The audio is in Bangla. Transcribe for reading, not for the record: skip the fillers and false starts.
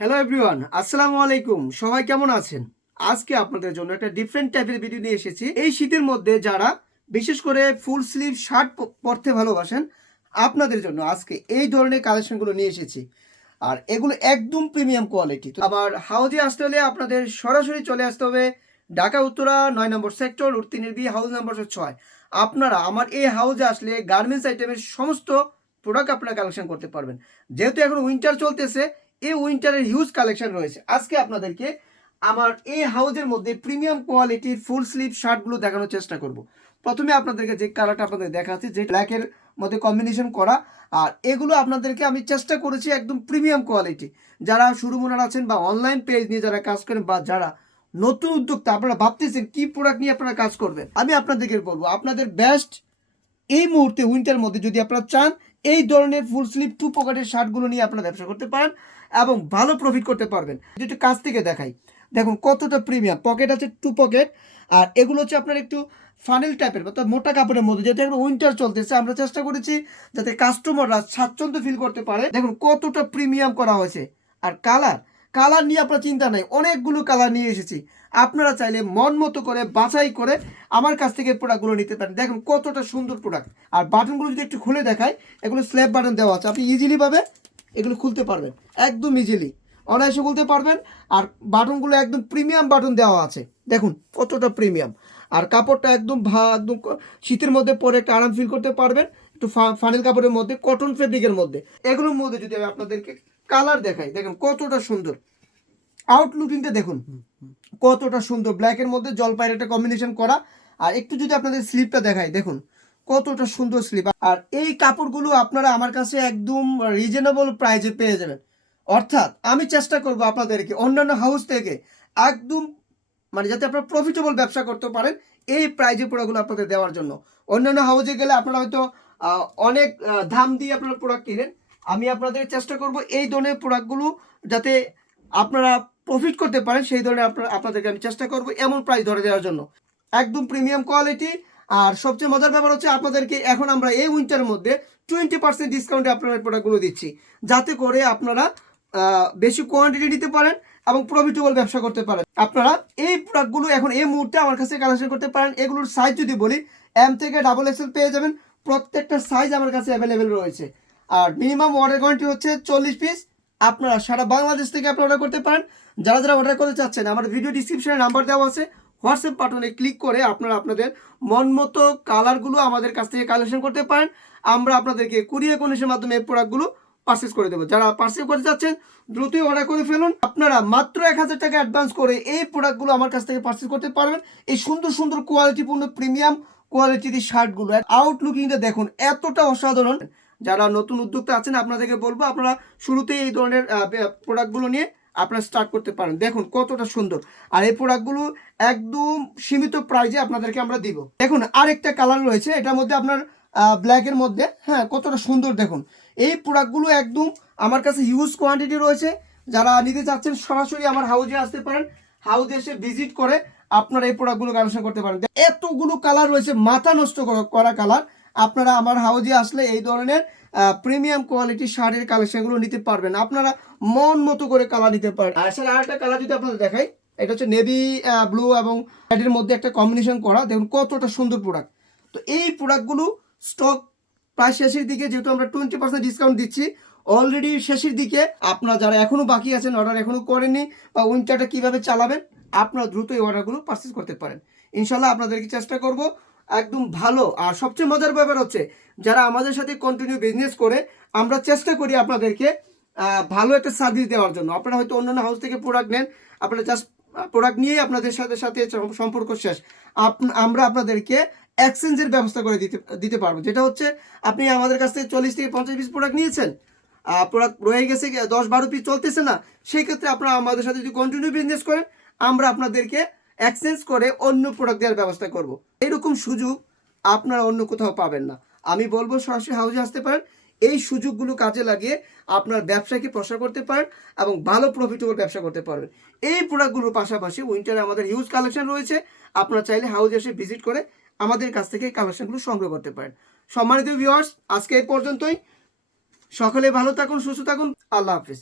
হ্যালো এভরিওয়ান, আসসালামু আলাইকুম। সবাই কেমন আছেন? আজকে আপনাদের জন্য একটা ডিফারেন্ট টাইপের ভিডিও নিয়ে এসেছি। এই শীতের মধ্যে যারা বিশেষ করে ফুল স্লিভ শার্ট পরতে ভালোবাসেন, আপনাদের জন্য আজকে এই ধরনের কালেকশনগুলো নিয়ে এসেছি। আর এগুলো একদম প্রিমিয়াম কোয়ালিটি। তো আবার হাউজে আসতে হলে আপনাদের সরাসরি চলে আসতে হবে ঢাকা উত্তরা ৯ নম্বর সেক্টর, উত্তিনের বি, হাউস নাম্বার ৬। আপনারা আমার এই হাউজে আসলে গার্মেন্টস আইটেমের সমস্ত প্রোডাক্ট আপনারা কালেকশন করতে পারবেন। যেহেতু এখন উইন্টার চলতেছে, এই উইন্টারের হিউজ কালেকশন রয়েছে। আজকে আপনাদেরকে আমার এই হাউজের মধ্যে প্রিমিয়াম কোয়ালিটির ফুল স্লিভ শার্টগুলো দেখানোর চেষ্টা করব। প্রথমে আপনাদেরকে যে কালারটা আপনাদের দেখাচ্ছি, যে ব্ল্যাকের মধ্যে কম্বিনেশন করা, আর এগুলো আপনাদেরকে আমি চেষ্টা করেছি একদম প্রিমিয়াম কোয়ালিটি। যারা শুরু মনার আছেন বা অনলাইন পেজ নিয়ে যারা কাজ করেন, বা যারা নতুন উদ্যোক্তা আপনারা ভাবতেছেন কি প্রোডাক্ট নিয়ে আপনারা কাজ করবেন, আমি আপনাদেরকে বলবো আপনাদের বেস্ট এই মুহূর্তে উইন্টার মধ্যে যদি আপনারা চান এই ধরনের ফুল স্লিভ টু পকেটের শার্টগুলো নিয়ে আপনারা ব্যবসা করতে পারেন এবং ভালো প্রফিট করতে পারবেন। যদি কাছ থেকে দেখাই, দেখুন কতটা প্রিমিয়াম। পকেট আছে টু পকেট, আর এগুলো হচ্ছে আপনার একটু ফানেল টাইপের, অর্থাৎ মোটা কাপড়ের মধ্যে। যেহেতু এখন উইন্টার চলতেছে, আমরা চেষ্টা করেছি যাতে কাস্টমাররা স্বাচ্ছন্দ্য ফিল করতে পারে। দেখুন কতটা প্রিমিয়াম করা হয়েছে। আর কালার কালার নিয়ে আপনার চিন্তা নাই, অনেকগুলো কালার নিয়ে এসেছি। আপনারা চাইলে মন মতো করে বাছাই করে আমার কাছ থেকে প্রোডাক্টগুলো নিতে পারেন। দেখুন কতটা সুন্দর প্রোডাক্ট। আর বাটনগুলো যদি একটু খুলে দেখায়, এগুলো স্ল্যাব বাটন দেওয়া আছে, আপনি ইজিলি ভাবে এগুলো খুলতে পারবেন, একদম ইজিলি অনায়াসে খুলতে পারবেন। আর বাটনগুলো একদম প্রিমিয়াম বাটন দেওয়া আছে, দেখুন কতটা প্রিমিয়াম। আর কাপড়টা একদম একদম শীতের মধ্যে পরে একটা আরাম ফিল করতে পারবেন, একটু ফানেল কাপড়ের মধ্যে, কটন ফেব্রিকের মধ্যে। এগুলোর মধ্যে যদি আমি আপনাদেরকে কালার দেখাই, দেখুন কতটা সুন্দর আউটলুকিংটা, দেখুন কতটা সুন্দর। ব্ল্যাকের মধ্যে জলপাইয়ের একটা কম্বিনেশন করা। আর একটু যদি আপনাদের স্লিপটা দেখাই, দেখুন কতটা সুন্দর স্লিপ। আর এই কাপড়গুলো আপনারা আমার কাছে একদম রিজনেবল প্রাইসে পেয়ে যাবেন। অর্থাৎ আমি চেষ্টা করব আপনাদেরকে অন্যান্য হাউস থেকে একদম, মানে যাতে আপনারা প্রফিটেবল ব্যবসা করতে পারেন, এই প্রাইজে প্রোডাক্টগুলো আপনাদের দেওয়ার জন্য। অন্যান্য হাউসে গেলে আপনারা হয়তো অনেক দাম দিয়ে আপনারা প্রোডাক্ট কিনেন। আমি আপনাদের চেষ্টা করব এই ধরনের প্রোডাক্টগুলো যাতে আপনারা প্রফিট করতে পারেন, সেই ধরনের আপনাদেরকে আমি চেষ্টা করব এমন প্রাইস ধরে দেওয়ার জন্য। একদম প্রিমিয়াম কোয়ালিটি। আর সবচেয়ে মজার ব্যাপার হচ্ছে, আপনাদেরকে এখন আমরা এই উইন্টারের মধ্যে 20% ডিসকাউন্টে আপনারা প্রোডাক্টগুলো দিচ্ছি, যাতে করে আপনারা বেশি কোয়ান্টিটি নিতে পারেন এবং প্রফিটেবল ব্যবসা করতে পারেন। আপনারা এই প্রোডাক্টগুলো এখন এই মুহূর্তে আমার কাছে কালেকশন করতে পারেন। এগুলোর সাইজ যদি বলি, এম থেকে ডাবল এক্সেল পেয়ে যাবেন। প্রত্যেকটা সাইজ আমার কাছে অ্যাভেলেবেল রয়েছে। আর মিনিমাম অর্ডার কোয়ান্টিটি হচ্ছে 40 পিস। আপনারা সারা বাংলাদেশ থেকে আপনি অর্ডার করতে পারেন। যারা যারা অর্ডার করতে চাচ্ছেন, আমার ভিডিও ডিসক্রিপশনে নাম্বার দেওয়া আছে, হোয়াটসঅ্যাপ বাটনে ক্লিক করে আপনারা আপনাদের মন মতো কালারগুলো আমাদের কাছ থেকে কালেকশন করতে পারেন। আমরা আপনাদেরকে কুরিয়ার কন্ডিশনের মাধ্যমে এই প্রোডাক্টগুলো পারচেস করে দেবো। যারা পারচেস করতে চাচ্ছেন দ্রুতই অর্ডার করে ফেলুন। আপনারা মাত্র 1000 টাকা অ্যাডভান্স করে এই প্রোডাক্টগুলো আমার কাছ থেকে পারচেস করতে পারবেন। এই সুন্দর সুন্দর কোয়ালিটিপূর্ণ প্রিমিয়াম কোয়ালিটির শার্টগুলো আউটলুকিংটা দেখুন এতটা অসাধারণ। যারা নতুন উদ্যোক্তা আছেন, আপনাদেরকে বলবো আপনারা শুরুতেই এই ধরনের প্রোডাক্টগুলো নিয়ে আপনারা স্টার্ট করতে পারেন। দেখুন কতটা সুন্দর। আর এই প্রোডাক্টগুলো একদম সীমিত প্রাইজে আপনাদেরকে আমরা দিব। দেখুন আরেকটা কালার রয়েছে, এটার মধ্যে আপনার ব্ল্যাকের মধ্যে, হ্যাঁ কতটা সুন্দর। দেখুন এই প্রোডাক্টগুলো একদম আমার কাছে হিউজ কোয়ান্টিটি রয়েছে। যারা নিতে চাচ্ছেন সরাসরি আমার হাউজে আসতে পারেন, হাউজে এসে ভিজিট করে আপনারা এই প্রোডাক্টগুলো কালেকশন করতে পারেন। এতগুলো কালার রয়েছে, মাথা নষ্ট করা কালার। আপনারা আমার হাউজে আসলে এই ধরনের প্রিমিয়াম কোয়ালিটি শার্টের কালেকশনগুলো নিতে পারবেন। আপনারা মন মতো করে কালার নিতে পারেন। আসলে আরেকটা কালার যদি আপনাদের দেখাই, এটা হচ্ছে নেভি ব্লু এবং রেডের মধ্যে একটা কম্বিনেশন করা। দেখুন কতটা সুন্দর প্রোডাক্ট। তো এই প্রোডাক্টগুলো স্টক প্রায় শেষের দিকে, যেহেতু আমরা 20% ডিসকাউন্ট দিচ্ছি অলরেডি শেষের দিকে। আপনারা যারা এখনও বাকি আছেন, অর্ডার এখনও করেননি, বা উইন্টারটা কীভাবে চালাবেন, আপনারা দ্রুত এই অর্ডারগুলো পারচেস করতে পারেন। ইনশাল্লাহ আপনাদেরকে চেষ্টা করব একদম ভালো। আর সবচেয়ে মজার ব্যাপার হচ্ছে, যারা আমাদের সাথে কন্টিনিউ বিজনেস করে, আমরা চেষ্টা করি আপনাদেরকে ভালো একটা সার্ভিস দেওয়ার জন্য। আপনারা হয়তো অন্যান্য হাউস থেকে প্রোডাক্ট নেন, আপনারা জাস্ট প্রোডাক্ট নিয়েই আপনাদের সাথে সাথে সম্পর্ক শেষ। আমরা আপনাদেরকে এক্সচেঞ্জের ব্যবস্থা করে দিতে পারবো। যেটা হচ্ছে, আপনি আমাদের কাছ থেকে 40 থেকে 50 পিস প্রোডাক্ট নিয়েছেন, প্রোডাক্ট রয়ে গেছে 10-12 পিস চলতেছে না, সেই ক্ষেত্রে আপনারা আমাদের সাথে যদি কন্টিনিউ বিজনেস করেন, আমরা আপনাদেরকে এক্সচেঞ্জ করে অন্য প্রোডাক্ট দেওয়ার ব্যবস্থা করব। এরকম সুযোগ আপনারা অন্য কোথাও পাবেন না। আমি বলবো সরাসরি হাউজে আসতে পারেন, এই সুযোগগুলো কাজে লাগিয়ে আপনার ব্যবসাকে প্রসার করতে পারেন এবং ভালো প্রফিটেবল ব্যবসা করতে পারবেন। এই প্রোডাক্টগুলোর পাশাপাশি উইন্টারে আমাদের হিউজ কালেকশন রয়েছে। আপনারা চাইলে হাউজে এসে ভিজিট করে আমাদের কাছ থেকে কালেকশনগুলো সংগ্রহ করতে পারেন। সম্মানিত ভিউয়ার্স, আজকে এই পর্যন্তই। সকলে ভালো থাকুন, সুস্থ থাকুন। আল্লাহ হাফিজ।